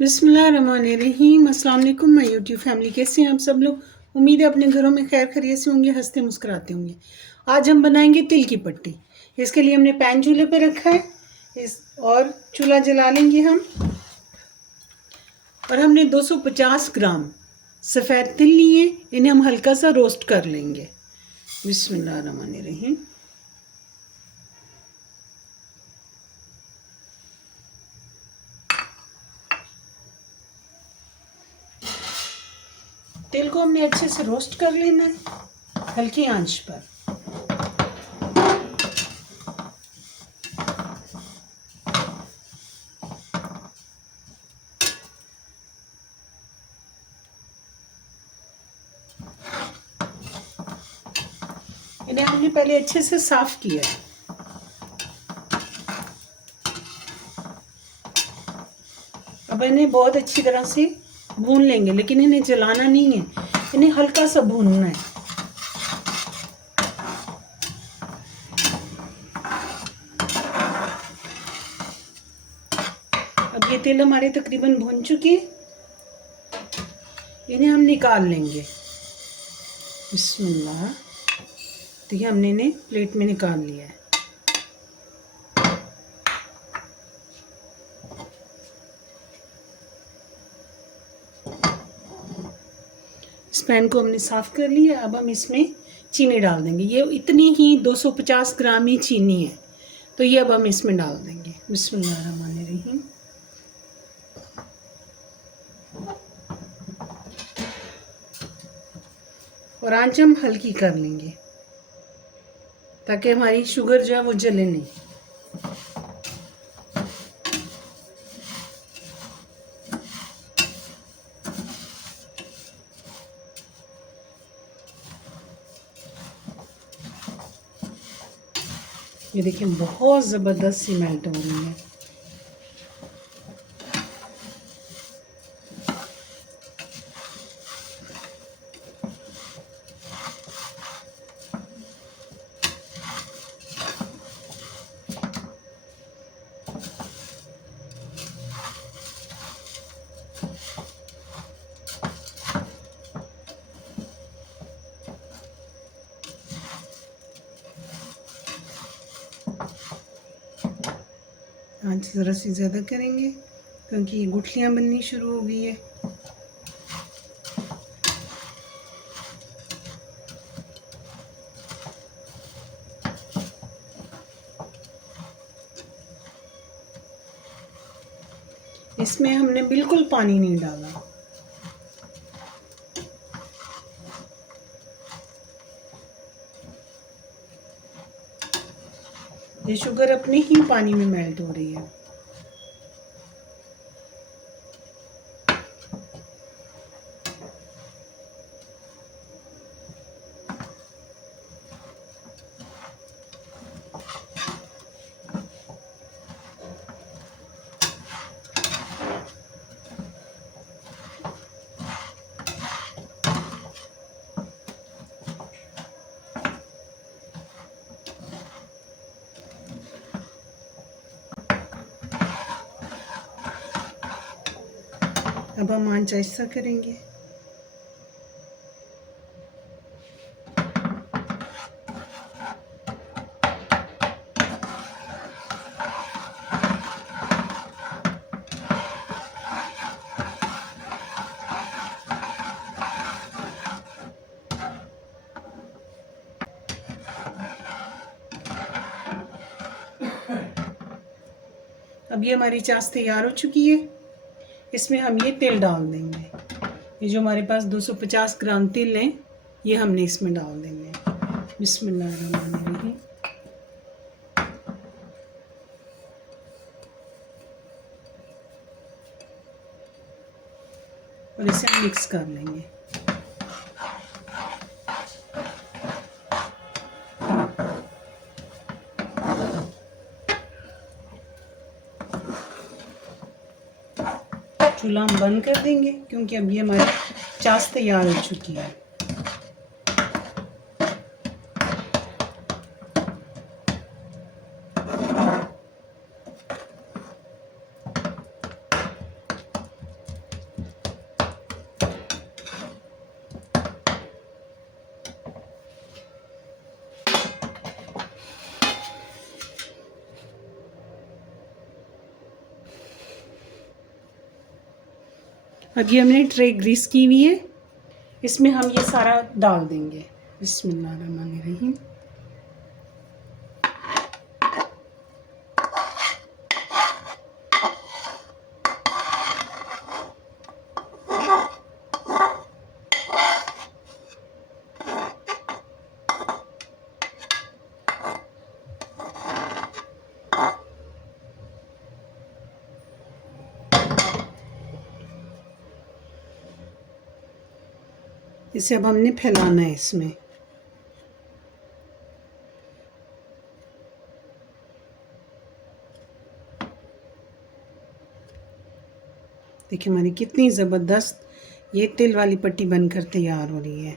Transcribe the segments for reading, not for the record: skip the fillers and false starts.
बिस्मिल्लाहिर्रहमानिर्रहीम। अस्सलाम वालेकुम माय यूट्यूब फैमिली, कैसे हैं आप सब लोग। उम्मीद है अपने घरों में खैर खैरियत से होंगे, हंसते मुस्कुराते होंगे। आज हम बनाएंगे तिल की पट्टी। इसके लिए हमने पैन चूल्हे पे रखा है और चूल्हा जला लेंगे हम। और हमने 250 ग्राम सफ़ेद तिल लिए, इन्हें हम हल्का सा रोस्ट कर लेंगे। बिस्मिल्लाहिर्रहमानिर्रहीम। तिल को हमने अच्छे से रोस्ट कर लेना है हल्की आंच पर। इन्हें हमने पहले अच्छे से साफ किया है। अब इन्हें बहुत अच्छी तरह से भून लेंगे, लेकिन इन्हें जलाना नहीं है, इन्हें हल्का सा भूनना है। अब ये तिल हमारे तकरीबन भून चुके हैं, इन्हें हम निकाल लेंगे। बिस्मिल्लाह। तो ये हमने इन्हें प्लेट में निकाल लिया है। इस पैन को हमने साफ कर लिया। अब हम इसमें चीनी डाल देंगे। ये इतनी ही 250 ग्राम ही चीनी है, तो ये अब हम इसमें डाल देंगे। बिस्मिल्लाहिर्रहमानिर्रहीम। और आंच हम हल्की कर लेंगे ताकि हमारी शुगर जो है वो जले नहीं। ये देखिए बहुत ज़बरदस्त सी मेल्ट हो रही है। आंच ज़रा सी ज़्यादा करेंगे क्योंकि ये गुठलियाँ बननी शुरू हो गई है। इसमें हमने बिल्कुल पानी नहीं डाला। ये शुगर अपने ही पानी में मेल्ट हो रही है। अब हम आंच ऐसा करेंगे। अब ये हमारी चाश तैयार हो चुकी है। इसमें हम ये तिल डाल देंगे। ये जो हमारे पास 250 ग्राम तिल हैं, ये हमने इसमें डाल देंगे। बिस्मिल्लाहिर्रहमानिर्रहीम। और इसे हम मिक्स कर लेंगे। चूल्हा हम बंद कर देंगे क्योंकि अब ये हमारी चाश तैयार हो चुकी है। अब ये हमने ट्रे ग्रीस की हुई है, इसमें हम ये सारा डाल देंगे। बिस्मिल्लाहिर्रहमानिर्रहीम। इसे अब हमने फैलाना है इसमें। देखिए हमारी कितनी ज़बरदस्त ये तिल वाली पट्टी बनकर तैयार हो रही है।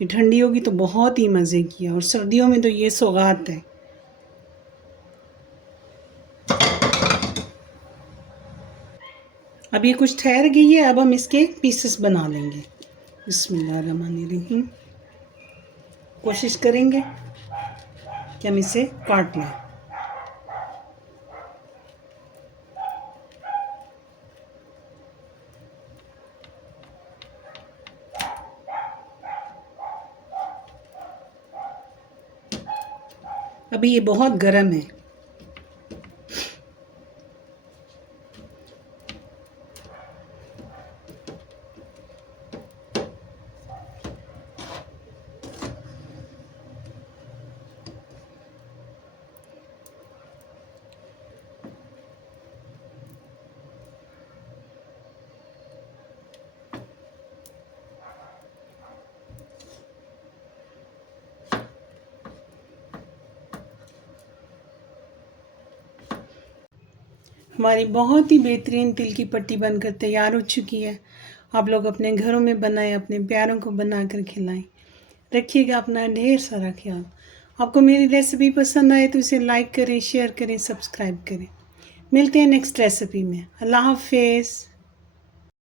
ये ठंडी होगी तो बहुत ही मज़े की है, और सर्दियों में तो ये सौगात है। अब ये कुछ ठहर गई है, अब हम इसके पीसेस बना लेंगे। बिस्मिल्लाहिर्रहमानिर्रहीम। कोशिश करेंगे कि हम इसे काट लें। अभी ये बहुत गर्म है। हमारी बहुत ही बेहतरीन तिल की पट्टी बनकर तैयार हो चुकी है। आप लोग अपने घरों में बनाएं, अपने प्यारों को बनाकर खिलाएं। रखिएगा अपना ढेर सारा ख्याल। आपको मेरी रेसिपी पसंद आए तो इसे लाइक करें, शेयर करें, सब्सक्राइब करें। मिलते हैं नेक्स्ट रेसिपी में। अल्लाह हाफिज़।